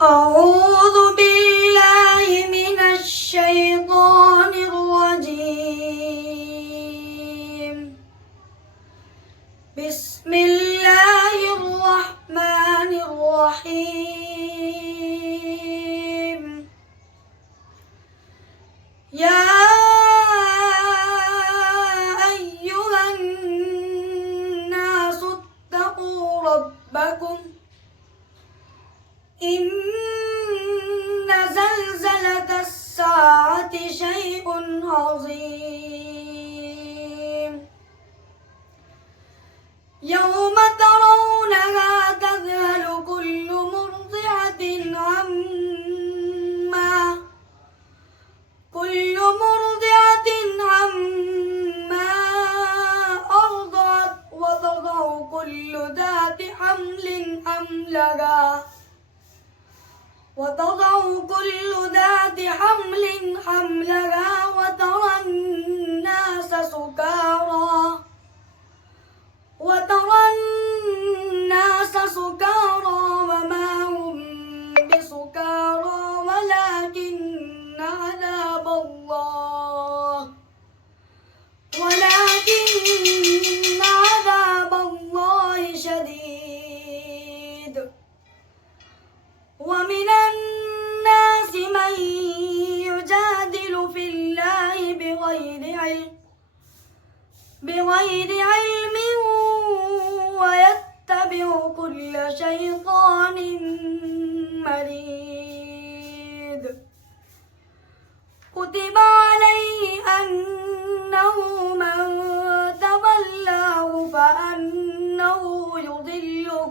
أعوذ بالله من الشيطان الرجيم. بسم الله الرحمن الرحيم. يا أيها الناس اتقوا ربكم إن زلزلة الساعة شيء عظيم. يوم ترونها تذهل كل مرضعة عما أرضعت وتضع كل ذات حمل حملها وترى الناس سكارى وما هم بسكارى ولكن عذاب الله شديد. ومن الناس من يجادل في الله بغير علم ويتبع كل شيطان مريد. كتب عليه أنه من تولاه فأنه يضله